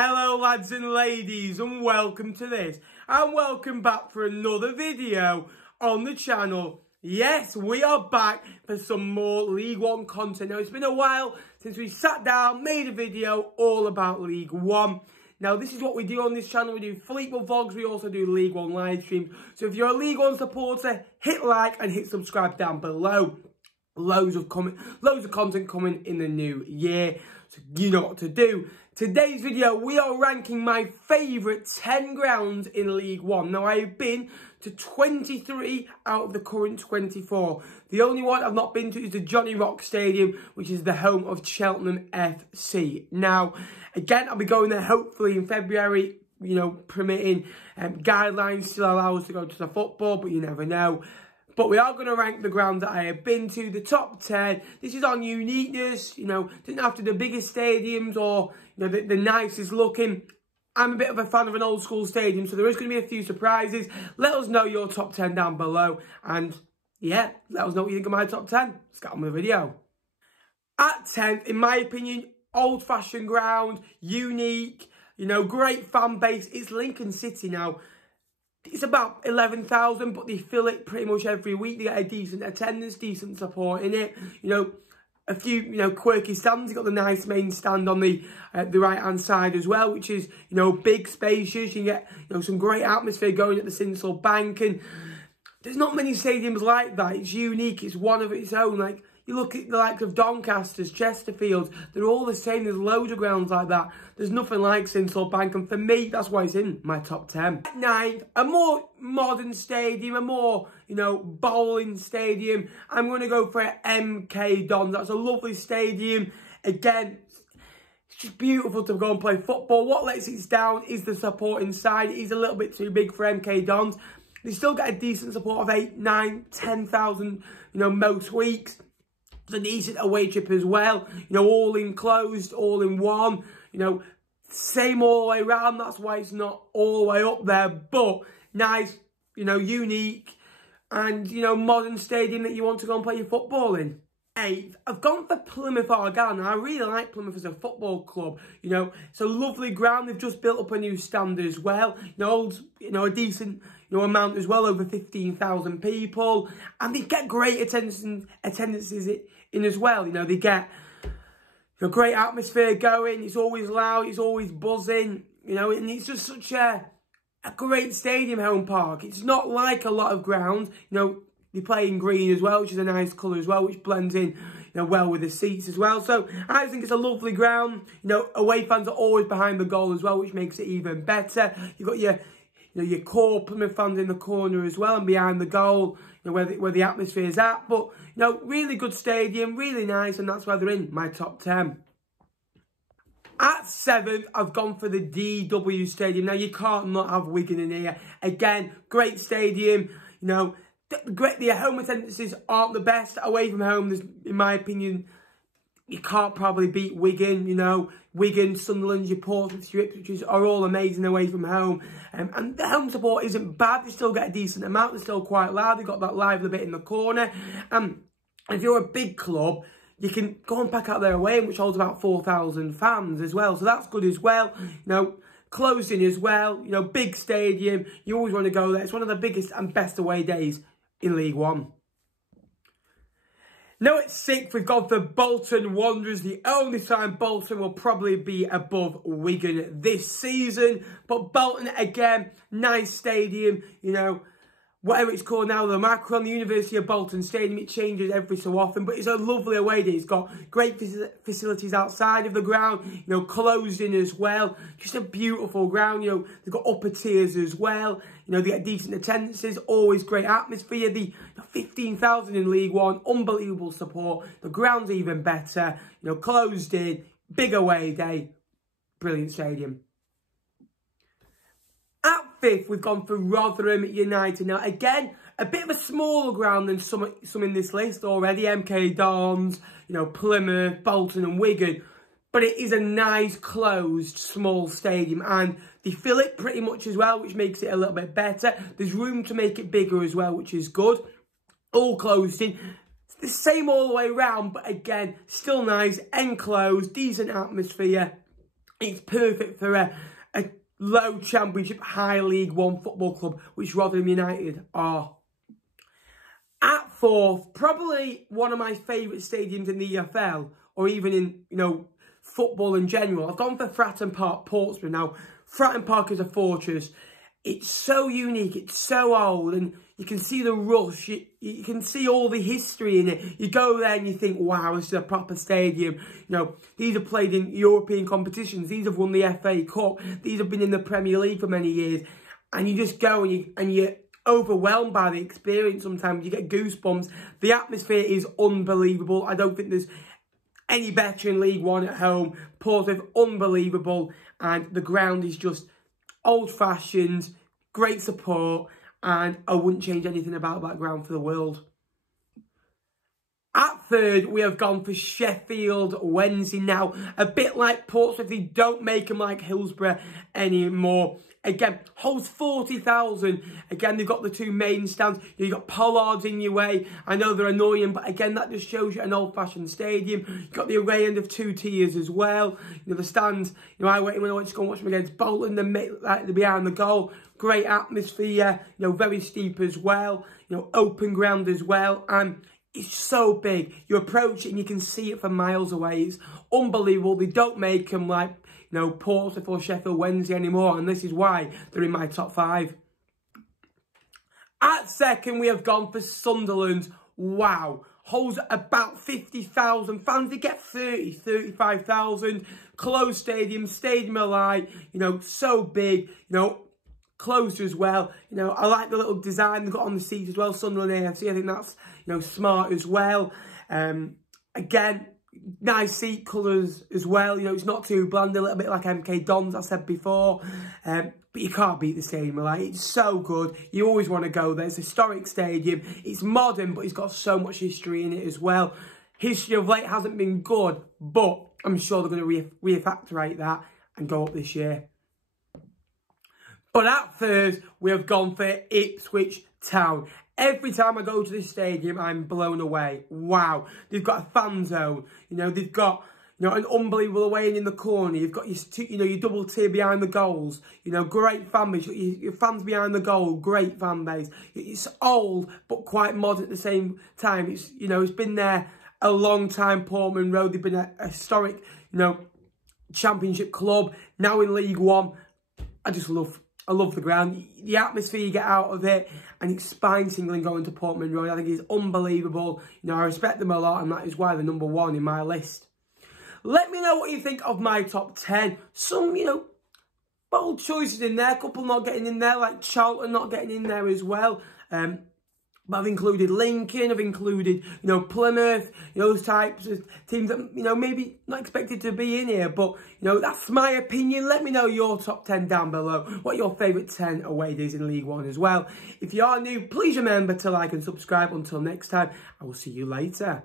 Hello lads and ladies, and welcome to this, and welcome back for another video on the channel. Yes, we are back for some more League One content. Now, it's been a while since we sat down, made a video all about League One. Now, this is what we do on this channel. We do Fleetwood vlogs, we also do League One live streams. So if you're a League One supporter, hit like and hit subscribe down below. Loads of content coming in the new year, so you know what to do. Today's video, we are ranking my favourite 10 grounds in League One. Now, I have been to 23 out of the current 24. The only one I've not been to is the Johnny Rock Stadium, which is the home of Cheltenham FC. Now, again, I'll be going there hopefully in February, you know, permitting guidelines still allow us to go to the football, but you never know. But we are going to rank the grounds that I have been to, the top 10. This is on uniqueness, you know, doesn't have to be the biggest stadiums or, you know, the nicest looking. I'm a bit of a fan of an old school stadium, so there is going to be a few surprises. Let us know your top 10 down below. And yeah, let us know what you think of my top 10. Let's get on with the video. At 10th, in my opinion, old-fashioned ground, unique, you know, great fan base. It's Lincoln City now. It's about 11,000, but they fill it pretty much every week. They get a decent attendance, decent support in it. You know, a few, you know, quirky stands. You've got the nice main stand on the right-hand side as well, which is, you know, big, spacious. You get, you know, some great atmosphere going at the Sinsel Bank. And there's not many stadiums like that. It's unique. It's one of its own. Like, you look at the likes of Doncaster's, Chesterfields, they're all the same. There's loads of grounds like that. There's nothing like Sinsel Bank, and for me, that's why it's in my top 10. At 9th, a more modern stadium, a more, you know, bowling stadium. I'm going to go for MK Dons. That's a lovely stadium. Again, it's just beautiful to go and play football. What lets it down is the support inside. It is a little bit too big for MK Dons. They still get a decent support of 8, 9, 10,000, you know, most weeks. It's a decent away trip as well, you know, all enclosed, all in one, you know, same all the way around. That's why it's not all the way up there, but nice, you know, unique and, you know, modern stadium that you want to go and play your football in. 8th, I've gone for Plymouth Argyle. Now, I really like Plymouth as a football club. You know, it's a lovely ground. They've just built up a new stand as well. You know, a decent, you know, amount as well, over 15,000 people. And they get great attendances in as well. You know, they get a great atmosphere going. It's always loud. It's always buzzing. You know, and it's just such a great stadium, home park. It's not like a lot of grounds, you know. They play in green as well, which is a nice colour as well, which blends in, you know, well with the seats as well. So I think it's a lovely ground. You know, away fans are always behind the goal as well, which makes it even better. You've got your, you know, your core Plymouth fans in the corner as well and behind the goal, you know, where the atmosphere is at. But, you know, really good stadium, really nice, and that's why they're in my top 10. At 7th, I've gone for the DW Stadium. Now, you can't not have Wigan in here. Again, great stadium, you know. The home attendances aren't the best. Away from home, in my opinion, you can't probably beat Wigan. You know, Wigan, Sunderland, your Portsmouth, your Ipswich are all amazing away from home. And the home support isn't bad. They still get a decent amount. They're still quite loud. They've got that lively bit in the corner. If you're a big club, you can go and pack out their away, which holds about 4,000 fans as well. So that's good as well. You know, closed in as well. You know, big stadium. You always want to go there. It's one of the biggest and best away days in League One. Now at 6th, we've gone for Bolton Wanderers. The only time Bolton will probably be above Wigan this season. But Bolton, again, nice stadium, you know, whatever it's called now, the Macron, the University of Bolton Stadium, it changes every so often, but it's a lovely away day. It's got great facilities outside of the ground, you know, closed in as well. Just a beautiful ground, you know, they've got upper tiers as well. You know, they get decent attendances, always great atmosphere. The 15,000 in League One, unbelievable support. The ground's even better, you know, closed in, big away day, brilliant stadium. At 5th, we've gone for Rotherham United. Now, again, a bit of a smaller ground than some in this list already. MK Dons, you know, Plymouth, Bolton and Wigan. But it is a nice, closed, small stadium. And they fill it pretty much as well, which makes it a little bit better. There's room to make it bigger as well, which is good. All closed in. It's the same all the way around, but again, still nice, enclosed, decent atmosphere. It's perfect for a low championship, high League One football club, which Rotherham United are. At fourth, probably one of my favourite stadiums in the EFL, or even in, football in general. I've gone for Fratton Park, Portsmouth. Now, Fratton Park is a fortress. It's so unique, it's so old, and you can see the rush, you can see all the history in it. You go there and you think, wow, this is a proper stadium. These have played in European competitions, these have won the FA Cup, these have been in the Premier League for many years. And you just go and you're overwhelmed by the experience sometimes. You get goosebumps. The atmosphere is unbelievable. I don't think there's any better in League One at home. Portsmouth, unbelievable. And the ground is just old-fashioned, great support, and I wouldn't change anything about that ground for the world. At third, we have gone for Sheffield Wednesday. Now, a bit like Portsmouth, they don't make them like Hillsborough anymore. Again, holds 40,000. Again, they've got the two main stands. You've got pollards in your way. I know they're annoying, but again, that just shows you an old-fashioned stadium. You've got the away end of 2 tiers as well. The stands, I went when I went to go and watch them against Bolton, they're behind the goal. Great atmosphere, very steep as well. Open ground as well. And it's so big. You approach it and you can see it from miles away. It's unbelievable. They don't make them like, Portsmouth or Sheffield Wednesday anymore. And this is why they're in my top 5. At second, we have gone for Sunderland. Wow. Holds about 50,000 fans. They get 30, 35,000. Closed stadium alight. So big. Closed as well. I like the little design they've got on the seats as well. Sunderland AFC, I think that's, smart as well. Again, nice seat colours as well. It's not too bland, a little bit like MK Dons, I said before. But you can't beat the stadium, like, it's so good. You always want to go there. It's a historic stadium. It's modern, but it's got so much history in it as well. History of late hasn't been good, but I'm sure they're going to refactorate that and go up this year. But at third, we have gone for Ipswich Town. Every time I go to this stadium, I'm blown away. Wow. They've got a fan zone. They've got, an unbelievable away in the corner. You've got your double tier behind the goals. Great fan base. Your fans behind the goal, great fan base. It's old, but quite modern at the same time. It's been there a long time, Portman Road. They've been a historic, championship club. Now in League One. I love the ground, the atmosphere you get out of it, and it's spine-tingling going to Portman Road. I think it's unbelievable. I respect them a lot, and that is why they're number 1 in my list. Let me know what you think of my top 10. Some, bold choices in there. A couple not getting in there, like Charlton not getting in there as well. But I've included Lincoln, I've included, Plymouth, those types of teams that, maybe not expected to be in here. But, that's my opinion. Let me know your top 10 down below. What your favourite 10 away days in League One as well. If you are new, please remember to like and subscribe. Until next time, I will see you later.